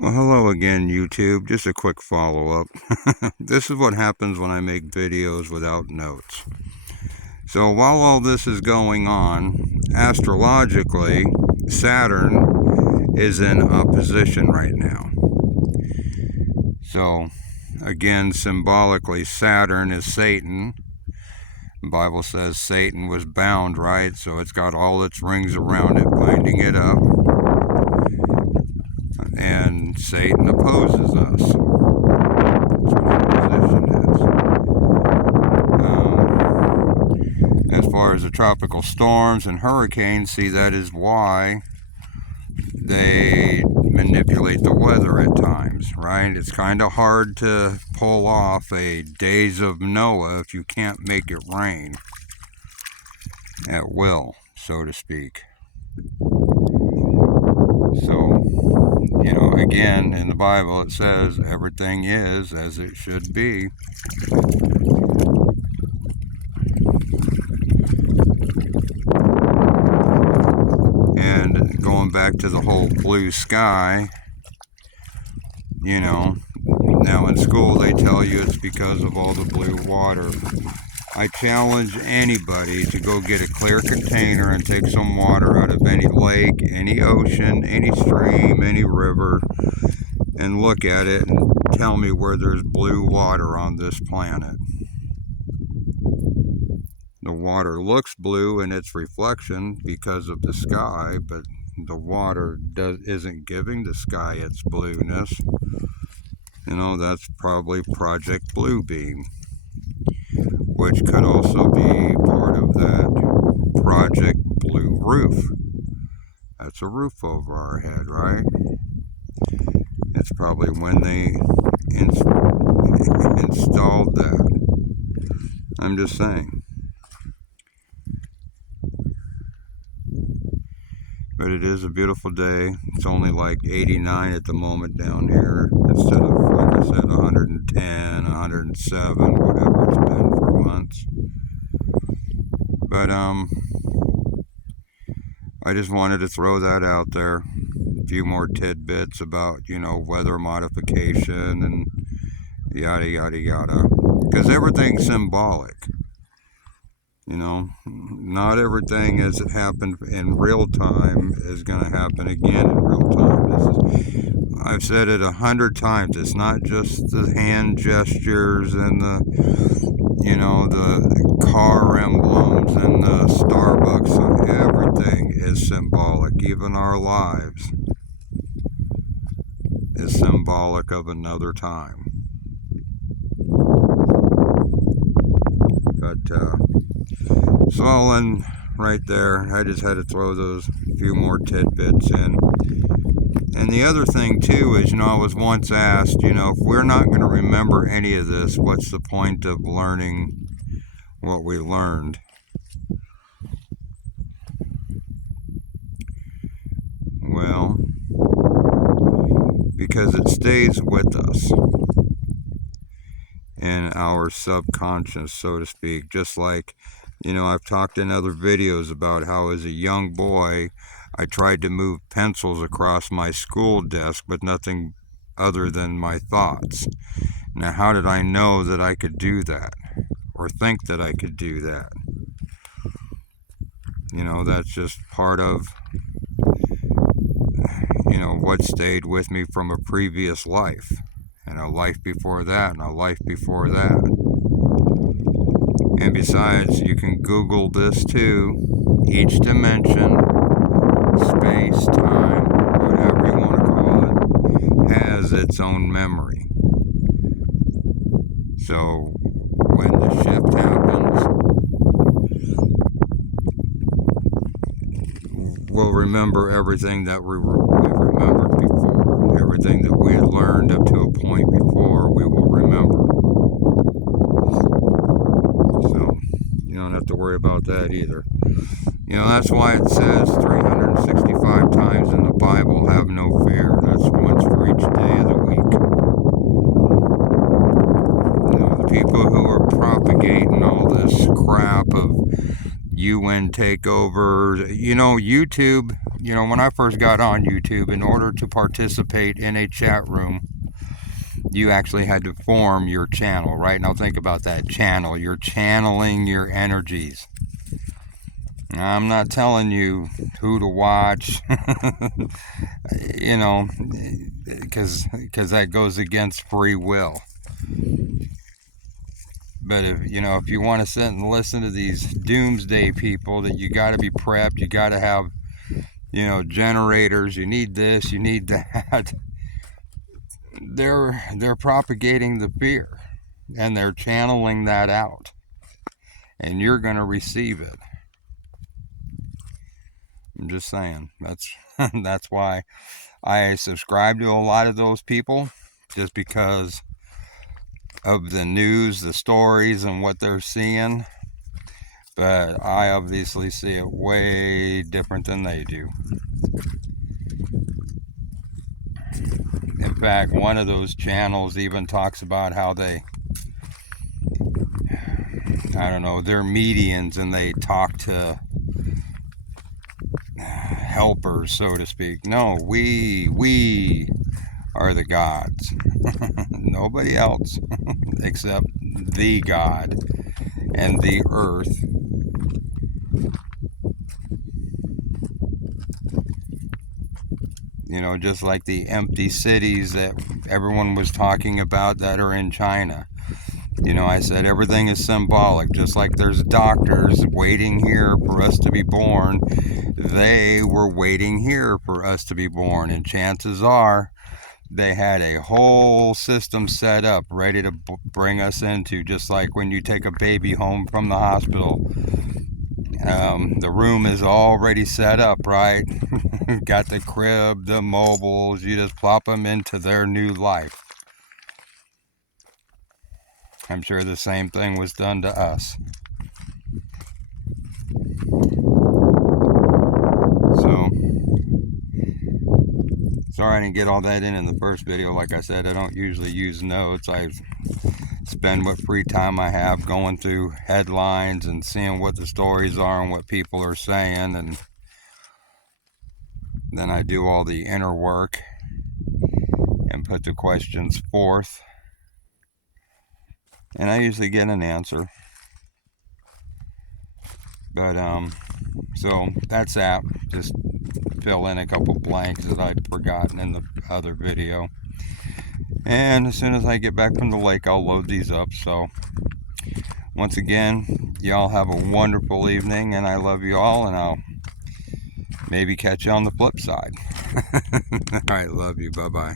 Well, hello again, YouTube. Just a quick follow-up. This is what happens when I make videos without notes. So while all this is going on, astrologically, Saturn is in opposition right now. So, again, symbolically, Saturn is Satan. The Bible says Satan was bound, right? So it's got all its rings around it, binding it up. And Satan opposes us. That's what opposition is. As far as the tropical storms and hurricanes, see, that is why they manipulate the weather at times, right? It's kind of hard to pull off a Days of Noah if you can't make it rain at will, so to speak. So, again, in the Bible it says everything is as it should be. And going back to the whole blue sky, now in school they tell you it's because of all the blue water. I challenge anybody to go get a clear container and take some water out of any lake, any ocean, any stream, any river, and look at it and tell me where there's blue water on this planet. The water looks blue in its reflection because of the sky, but the water isn't giving the sky its blueness. That's probably Project Bluebeam, which could also be part of that Project Blue Roof. That's a roof over our head, right? It's probably when they installed that. I'm just saying. But it is a beautiful day. It's only like 89 at the moment down here instead of, like I said, 110, 107, whatever it's been for months. But I just wanted to throw that out there. A few more tidbits about, weather modification and yada, yada, yada. Because everything's symbolic. Not everything as it happened in real time is going to happen again in real time. I've said it 100 times. It's not just the hand gestures and the car emblems and the Starbucks. Everything is symbolic. Even our lives is symbolic of another time. But, swallowing right there, I just had to throw those few more tidbits in. And the other thing too is, I was once asked, if we're not going to remember any of this, what's the point of learning what we learned? Well, because it stays with us in our subconscious, so to speak. Just like, I've talked in other videos about how as a young boy, I tried to move pencils across my school desk, but nothing other than my thoughts. Now, how did I know that I could do that? Or think that I could do that? That's just part of, what stayed with me from a previous life. And a life before that, and a life before that. And besides, you can Google this too. Each dimension, space, time, whatever you want to call it, has its own memory. So when the shift happens, we'll remember everything that we remembered before. Everything that we had learned up to a point before, we will remember. So you don't have to worry about that either. That's why it says 365 times in the Bible, have no fear. That's once for each day of the week. The people who are propagating all this crap of UN takeovers, YouTube you know, when I first got on YouTube, in order to participate in a chat room, you actually had to form your channel, right? Now think about that channel. You're channeling your energies. Now, I'm not telling you who to watch, you know, because that goes against free will. But if you want to sit and listen to these doomsday people, that you got to be prepped, you got to have, generators, you need this, you need that. They're propagating the fear, and they're channeling that out, and you're going to receive it. I'm just saying, that's why I subscribe to a lot of those people, just because of the news, the stories, and what they're seeing. But I obviously see it way different than they do. In fact, one of those channels even talks about how they're mediums, and they talk to helpers, so to speak. No, we are the gods. Nobody else except the God and the earth. Just like the empty cities that everyone was talking about that are in China. I said everything is symbolic. Just like there's doctors waiting here for us to be born, they were waiting here for us to be born. And chances are they had a whole system set up ready to bring us into, just like when you take a baby home from the hospital. The room is already set up, right? Got the crib, the mobiles, you just plop them into their new life. I'm sure the same thing was done to us. So, sorry I didn't get all that in the first video. Like I said, I don't usually use notes. I spend what free time I have going through headlines and seeing what the stories are and what people are saying, and then I do all the inner work and put the questions forth, and I usually get an answer. But so that's that. Just fill in a couple blanks that I'd forgotten in the other video, and as soon as I get back from the lake, I'll load these up. So once again, y'all have a wonderful evening, and I love you all, and I'll maybe catch you on the flip side. All right, love you. Bye-bye.